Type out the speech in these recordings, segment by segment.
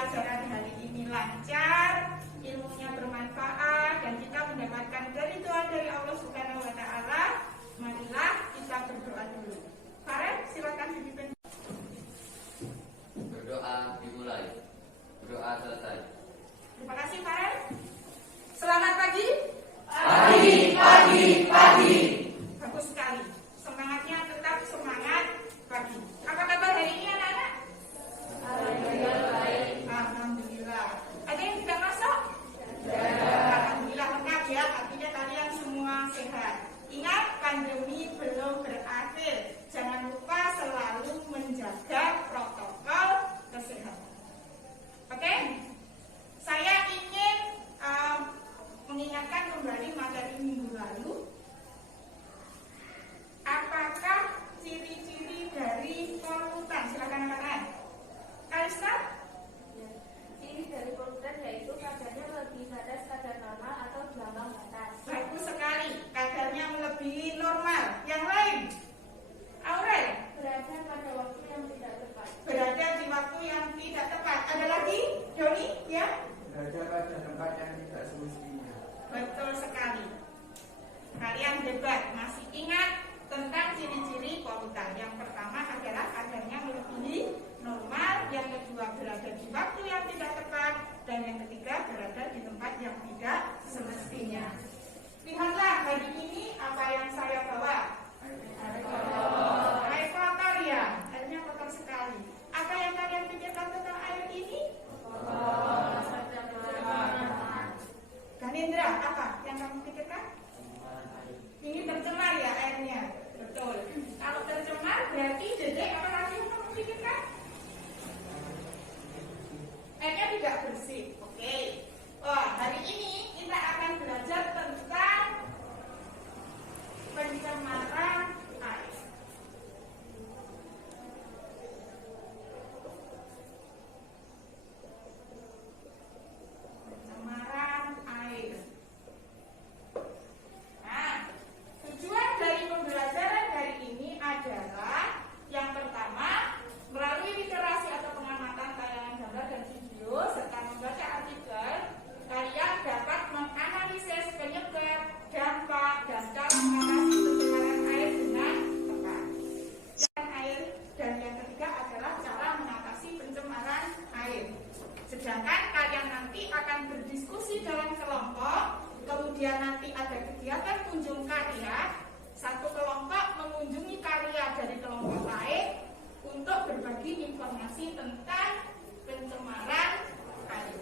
pembelajaran hari ini lancar, ilmunya bermanfaat, dan kita mendapatkan keridhaan dari Allah Subhanahu wa Ta'ala. Marilah kita berdoa dulu. Farel, silakan dipimpin. Berdoa dimulai. Berdoa selesai. Terima kasih Farel. Selamat pagi. Pagi. Bagus sekali. Semangatnya tetap semangat pagi. Apa kabar hari ini anak-anak? Alhamdulillah. Ada yang tidak masuk? Alhamdulillah lengkap ya. Artinya kalian semua sehat. Ingat, pandemi belum berakhir. Jangan lupa selalu menjaga protokol kesehatan. Oke? Saya ingin mengingatkan kembali materi minggu lalu. Apakah ciri-ciri dari polutan? Silakan anak-anak. Kalista? Ciri dari polutan yaitu kadarnya lebih dari kadar normal atau gelombang batas. Bagus sekali. Kadarnya melebihi normal. Yang lain? Aurel? Berada pada waktu yang tidak tepat. Berada di waktu yang tidak tepat. Ada lagi? Doni? Ya? Berada pada tempat yang tidak semestinya. Betul sekali. Kalian hebat. Masih ingat tentang ciri-ciri polutan. Yang pertama adalah kadarnya melebihi normal. Yang kedua berada di waktu yang tidak tepat. Dan yang ketiga berada di tempat yang tidak semestinya. Lihatlah hari ini apa yang saya bawa. Air kotor ya. Airnya kotor sekali. Apa yang kalian pikirkan tentang air ini? Ganindra, apa yang kamu pikirkan? Ini tercemar ya airnya. Betul. Kalau tercemar berarti dedek apa lagi yang kamu pikirkan? Airnya tidak bersih. Oke. Wah, hari ini kita akan belajar tentang pencemaran air. Pencemaran air. Nah, tujuan dari pembelajaran hari ini adalah yang pertama, melalui literasi atau pengamatan tayangan gambar dan video serta membaca artikel, kalian dapat menganalisis penyebab, dampak, dan cara mengatasi pencemaran air dengan tepat. Dan yang ketiga adalah cara mengatasi pencemaran air. Sedangkan kalian nanti akan berdiskusi dalam kelompok, kemudian nanti ada kegiatan kunjung karya. Satu kelompok mengunjungi karya dari kelompok lain untuk berbagi informasi tentang pencemaran air.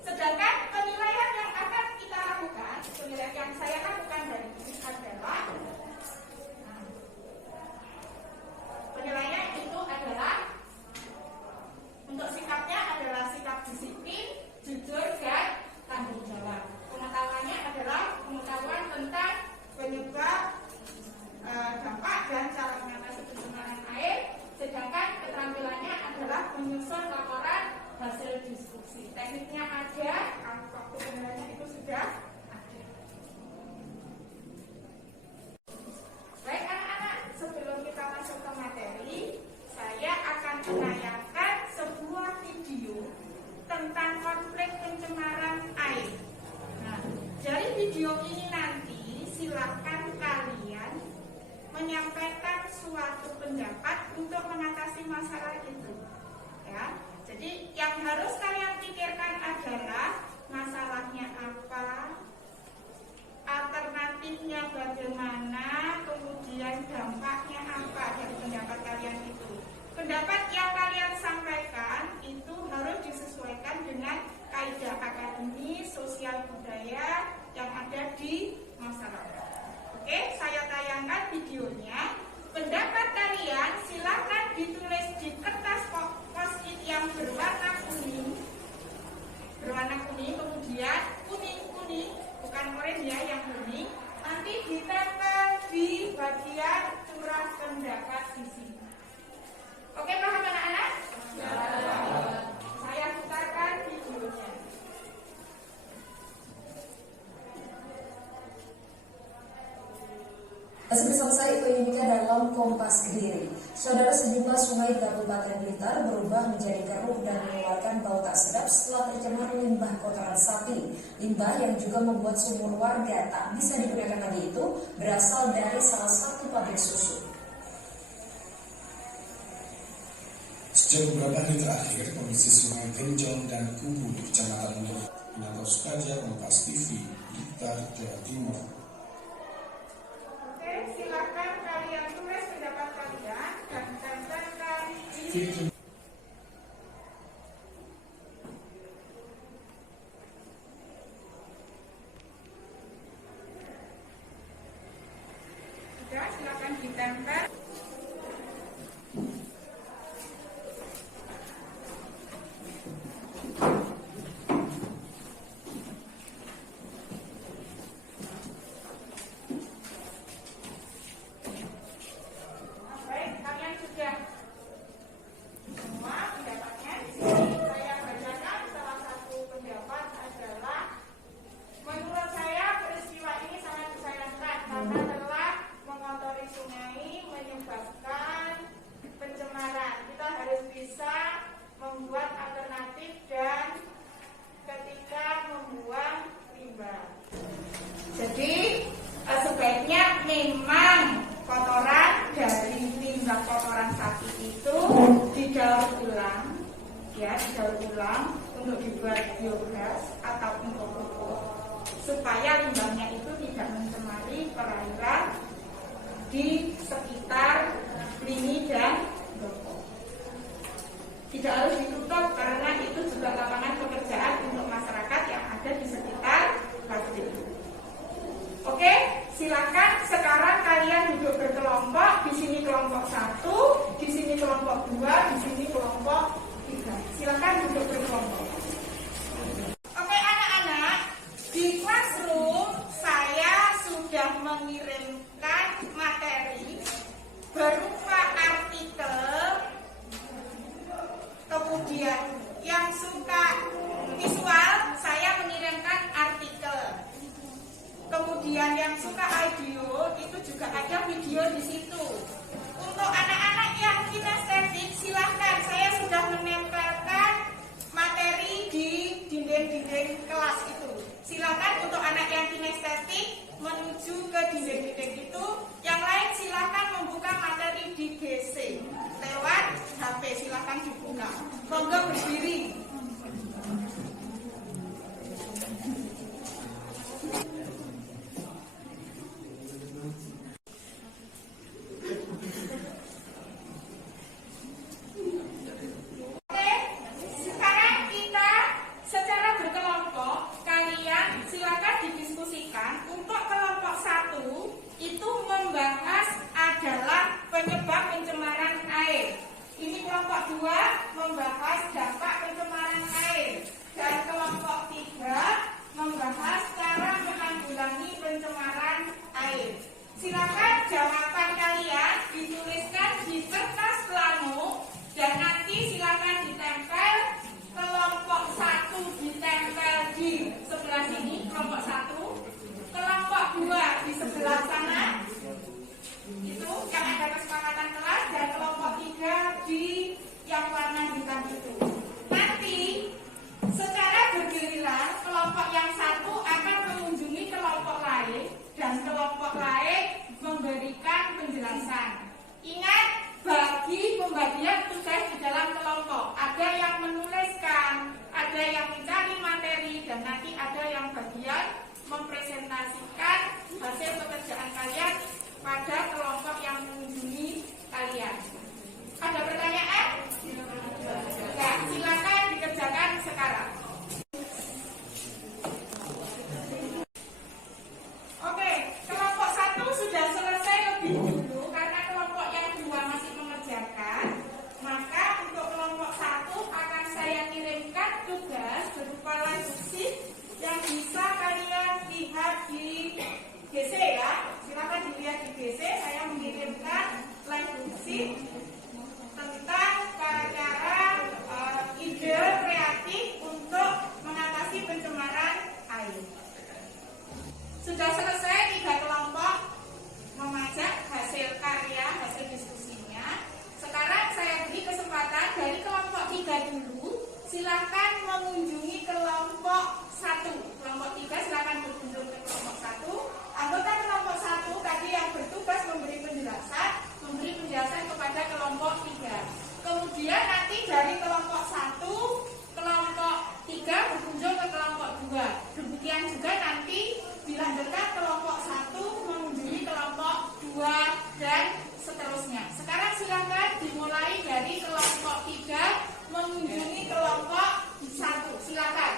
Sedangkan penilaian yang akan kita lakukan, penilaian yang saya lakukan dari ini adalah penilaian itu adalah untuk sikapnya adalah sikap disiplin, jujur, dan tanggung jawab. Pengetahuannya adalah pengetahuan tentang penyebab, dampak, dan cara mengatasi pencemaran air. Sedangkan keterampilannya adalah menyusun laporan hasil diskusi. Tekniknya ada, waktu penilaiannya itu sudah ada. Baik anak-anak, sebelum kita masuk ke materi, saya akan menayangkan sebuah video tentang konflik pencemaran air. Nah, dari video ini nanti silakan kalian menyampaikan suatu pendapat untuk mengatasi masalah itu. Ya, jadi yang harus kalian pikirkan adalah masalahnya apa, alternatifnya bagaimana, kemudian dampaknya apa dari pendapat kalian itu. Pendapat yang kalian sampaikan itu harus disesuaikan dengan kaidah akademi, sosial budaya yang ada di masyarakat. Oke, saya tayangkan videonya. Pendapat kalian silakan ditulis di kertas post-it yang berwarna kuning, kemudian kuning, bukan orange ya, yang kuning. Nanti ditempel di bagian curah pendapat di sini. Oke, paham anak-anak? Ya. Saya putarkan videonya. Bersama saya Ibu Yunita dalam Kompas Kediri. Saudara, sejumlah sungai Gabungan Kabupaten Blitar berubah menjadi keruh dan mengeluarkan bau tak sedap setelah tercemar limbah kotoran sapi. Limbah yang juga membuat sumur warga tak bisa digunakan lagi itu berasal dari salah satu pabrik susu. Sejak beberapa hari terakhir, kondisi Sungai Genjong dan Kubu di Kecamatan Unit Pinangkau Sukaja, Kompas TV, Blitar, Jawa Timur. Oke, silakan kalian tulis pendapat kalian dan tempelkan di sudah, silakan ditempel. Baik, kalian sudah semua pendapatnya. Di sini saya bacakan salah satu pendapat adalah menurut saya peristiwa ini sangat disayangkan karena telah mengotori sungai, menyebabkan pencemaran. Kita harus bisa membuat alternatif dan ketika membuang limbah. Jadi sebaiknya memang kotoran dari limbah kotoran sapi itu didaur ulang, ya didaur ulang untuk dibuat biogas atau untuk pupuk, supaya limbahnya itu tidak mencemari perairan di sekitar Blini dan Doko. Tidak harus ditutup karena itu juga lapangan pekerjaan untuk masyarakat yang ada di sekitar pabrik. Oke, silakan sekarang kalian duduk berkelompok. Di sini kelompok 1, di sini kelompok 2, di sini kelompok 3. Silakan duduk berkelompok. Oke, anak-anak, di classroom saya sudah mengirimkan materi berupa artikel. Kemudian yang suka visual, saya mengirimkan artikel. Kemudian yang suka audio, itu juga ada video di situ. Untuk anak-anak yang kinestetik, silahkan. Saya sudah menempelkan materi di dinding-dinding kelas itu. Silahkan untuk anak yang kinestetik menuju ke dinding-dinding itu. Yang lain silahkan membuka materi di GC lewat HP. Silahkan dibuka. Monggo berdiri. Membahas dampak pencemaran air dan kelompok 3 membahas cara menanggulangi pencemaran air. Silakan jawaban kalian dituliskan di kertas plano dan nanti silakan ditempel. Kelompok 1 ditempel di sebelah sini, kelompok 1. Kelompok 2 di sebelah sana. Itu yang ada kesepakatan kelas, dan kelompok 3 di yang warna hitam itu. Nanti secara bergiliran kelompok yang 1 akan mengunjungi kelompok lain dan kelompok lain memberikan penjelasan. Ingat, bagi pembagian tugas di dalam kelompok, ada yang menuliskan, ada yang mencari materi, dan nanti ada yang bagian mempresentasikan hasil pekerjaan kalian pada kelompok yang mengunjungi kalian. Ada pertanyaan? Ya, silakan dikerjakan sekarang. Oke, kelompok 1 sudah selesai lebih dulu karena kelompok yang 2 masih mengerjakan. Maka untuk kelompok 1 akan saya kirimkan tugas berupa live sheet yang bisa kalian lihat di GC ya. Silakan dilihat di GC. Saya mengirimkan live sheet tentang cara-cara ide kreatif untuk mengatasi pencemaran air. Sudah selesai 3 kelompok memajak hasil karya, hasil diskusinya. Sekarang saya beri kesempatan silakan mengunjungi kelompok 1. Kelompok 3 silakan berkunjung ke kelompok 1. Anggota kelompok 1 tadi yang bertugas memberi penjelasan kepada kelompok 3. Kemudian nanti dari kelompok 1, kelompok 3 berkunjung ke kelompok 2. Demikian juga nanti dilanjutkan kelompok 1 mengunjungi kelompok 2 dan seterusnya. Sekarang silakan dimulai dari kelompok 3 mengunjungi kelompok 1. Silakan.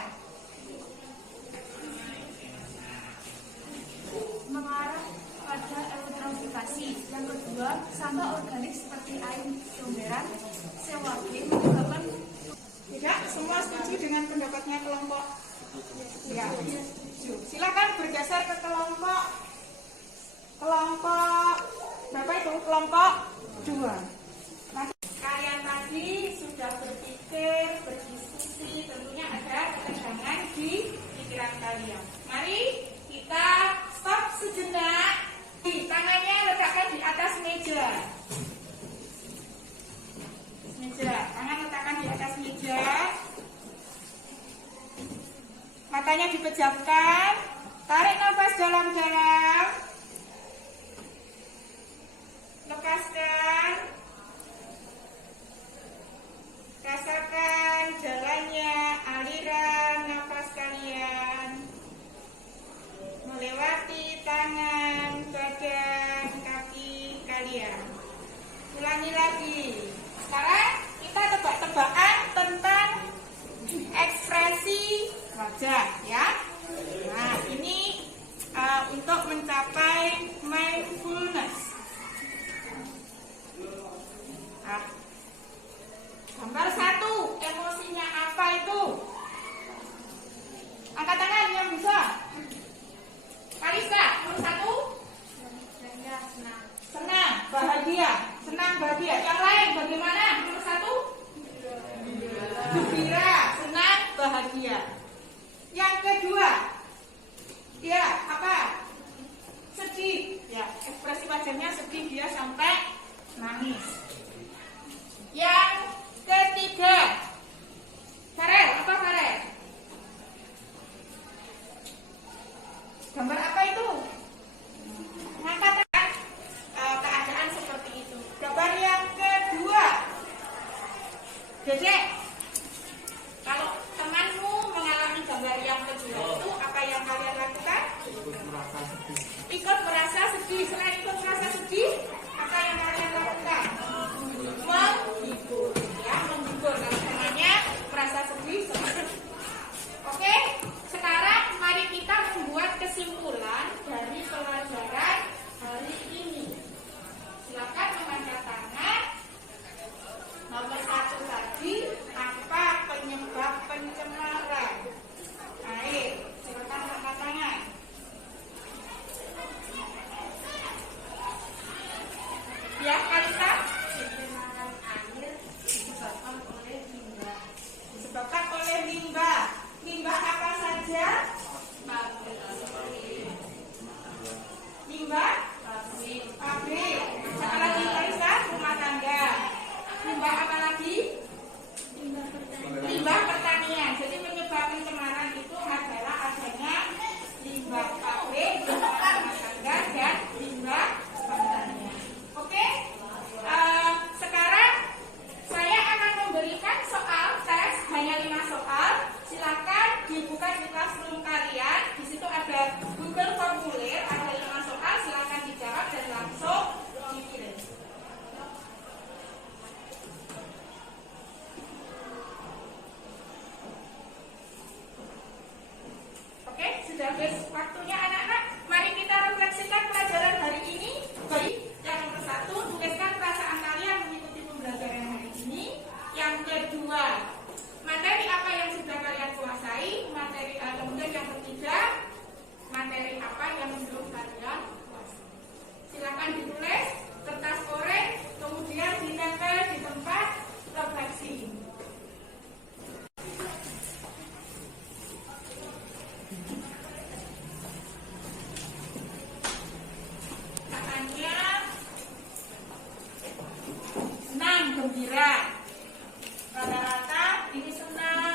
Mengarah pada eutrofikasi. Yang kedua, sampah organik seperti air sumberan, sewage menyebabkan. Tidak, semua setuju dengan pendapatnya kelompok? Ya, setuju. Silakan bergeser ke kelompok berapa itu? Kelompok 2. Nah, kalian tadi sudah berpikir, berdiskusi, tentunya ada ketegangan di pikiran kalian. Mari kita stop sejenak. Tangannya letakkan di atas meja. Tangan letakkan di atas meja. Matanya dipejamkan. Tarik nafas dalam-dalam. Lepaskan. Rasakan jalannya aliran nafas kalian melewati tangan, badan, kaki kalian. Ulangi lagi. Sekarang kita tebak-tebakan tentang ekspresi wajah, ya. Nah, ini untuk mencapai mindfulness. Nah, gambar 1, emosinya apa itu? Angkat tangan yang bisa. Kalista, nomor 1. Senang, bahagia. Senang, bahagia. Yang lain bagaimana? Nomor 1. Gembira, senang, bahagia. Yang kedua, ya apa? Sedih. Ya, ekspresi wajahnya sedih, dia sampai nangis. Yang ketiga, Farel, apa Farel? Gambar apa itu? Mengatakan keadaan seperti itu. Gambar yang kedua, Dedek. Kalau temanmu mengalami gambar yang kedua itu, apa yang kalian lakukan? Ikut merasa sedih. Selain ikut merasa sedih, apa yang kalian lakukan? Menghibur, ya, menghibur. Kalau temannya merasa sedih, oke. Sekarang mari kita membuat kesimpulan dari pelajaran hari ini. Silakan mengangkat tangan. Nomor 1 tadi, apa penyebab pencemaran air? Silakan angkat tangan. Ya, Kalista? Pencemaran air disebabkan oleh limbah. Disebabkan oleh limbah. Limbah apa saja? Limbah pabrik. Apa lagi Kalista? Rumah tangga. Limbah apa lagi? Limbah pertanian. Jadi penyebab pencemaran itu adalah adanya limbah pabrik, limbah rumah tangga, dan limbah pertanian. Oke? Sekarang saya akan memberikan soal tes, hanya 5 soal. Silakan dibuka di classroom kalian. Di situ ada Google formulir, ada 5 soal. Silakan dijawab dan langsung dikirim. Oke, sudah habis waktunya anak-anak. Mari kita refleksikan pelajaran hari ini. Baik, yang nomor 1, tuliskan perasaan kalian mengikuti pembelajaran hari ini. Yang kedua, materi apa yang sudah kalian kuasai? Kemudian yang ketiga, materi apa yang belum kalian kuasai? Silakan ditulis kertas oranye, kemudian ditempel di tempat refleksi. Katanya senang, gembira. Rata-rata ini senang.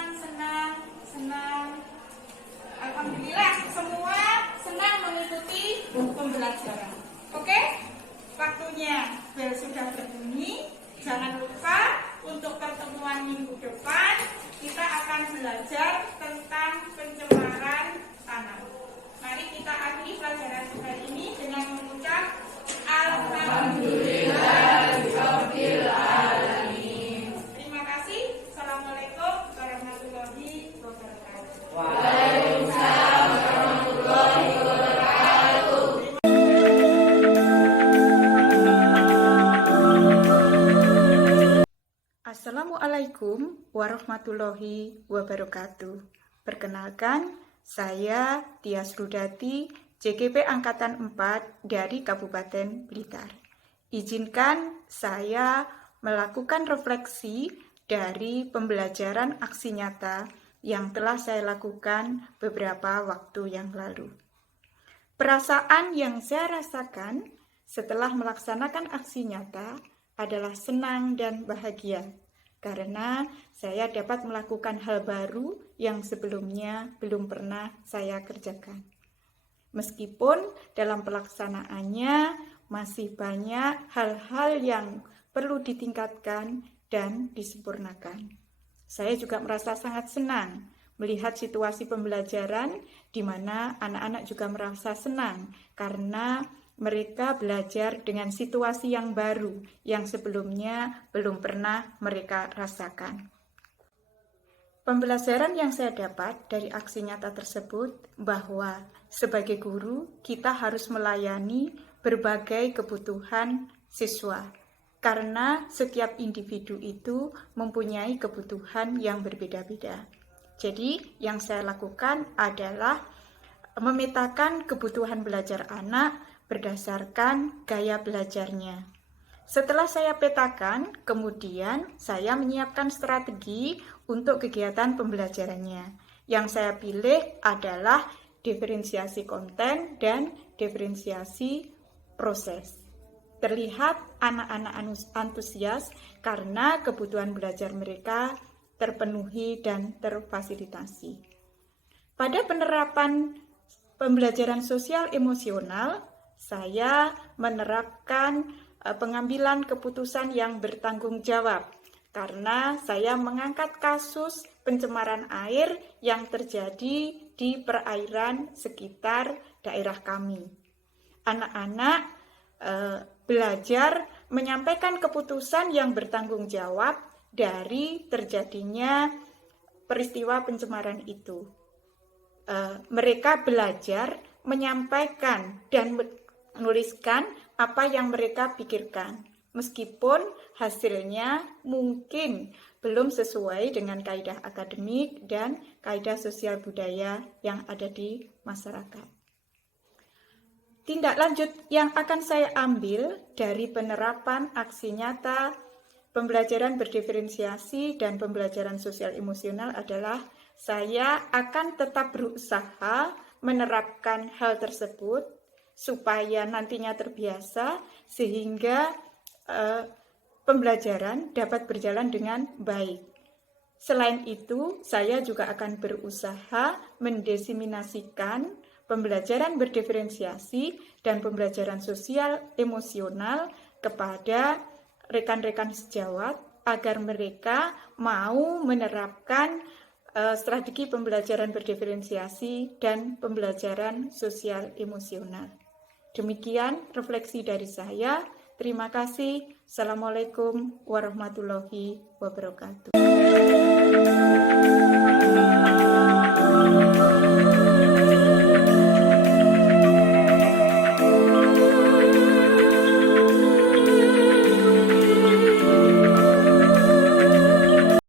minggu depan kita akan belajar tentang pencemaran tanah. Mari kita akhiri pelajaran hari ini dengan mengucap Alhamdulillahirabbil alamin. Terima kasih. Assalamualaikum warahmatullahi wabarakatuh. Waalaikumsalam warahmatullahi wabarakatuh. Assalamualaikum warahmatullahi wabarakatuh. Perkenalkan, saya Tias Rudati, JGP Angkatan 4 dari Kabupaten Blitar. Izinkan saya melakukan refleksi dari pembelajaran aksi nyata yang telah saya lakukan beberapa waktu yang lalu. Perasaan yang saya rasakan setelah melaksanakan aksi nyata adalah senang dan bahagia karena saya dapat melakukan hal baru yang sebelumnya belum pernah saya kerjakan. Meskipun dalam pelaksanaannya masih banyak hal-hal yang perlu ditingkatkan dan disempurnakan. Saya juga merasa sangat senang melihat situasi pembelajaran di mana anak-anak juga merasa senang karena mereka belajar dengan situasi yang baru yang sebelumnya belum pernah mereka rasakan. Pembelajaran yang saya dapat dari aksi nyata tersebut bahwa sebagai guru kita harus melayani berbagai kebutuhan siswa karena setiap individu itu mempunyai kebutuhan yang berbeda-beda. Jadi yang saya lakukan adalah memetakan kebutuhan belajar anak berdasarkan gaya belajarnya. Setelah saya petakan, kemudian saya menyiapkan strategi untuk kegiatan pembelajarannya. Yang saya pilih adalah diferensiasi konten dan diferensiasi proses. Terlihat anak-anak antusias karena kebutuhan belajar mereka terpenuhi dan terfasilitasi. Pada penerapan pembelajaran sosial emosional, saya menerapkan pengambilan keputusan yang bertanggung jawab karena saya mengangkat kasus pencemaran air yang terjadi di perairan sekitar daerah kami. Anak-anak belajar menyampaikan keputusan yang bertanggung jawab dari terjadinya peristiwa pencemaran itu. Mereka belajar menyampaikan dan menuliskan apa yang mereka pikirkan, meskipun hasilnya mungkin belum sesuai dengan kaidah akademik dan kaidah sosial budaya yang ada di masyarakat. Tindak lanjut yang akan saya ambil dari penerapan aksi nyata, pembelajaran berdiferensiasi, dan pembelajaran sosial emosional adalah saya akan tetap berusaha menerapkan hal tersebut supaya nantinya terbiasa sehingga pembelajaran dapat berjalan dengan baik. Selain itu, saya juga akan berusaha mendiseminasikan pembelajaran berdiferensiasi dan pembelajaran sosial emosional kepada rekan-rekan sejawat agar mereka mau menerapkan strategi pembelajaran berdiferensiasi dan pembelajaran sosial emosional. Demikian refleksi dari saya. Terima kasih. Assalamualaikum warahmatullahi wabarakatuh.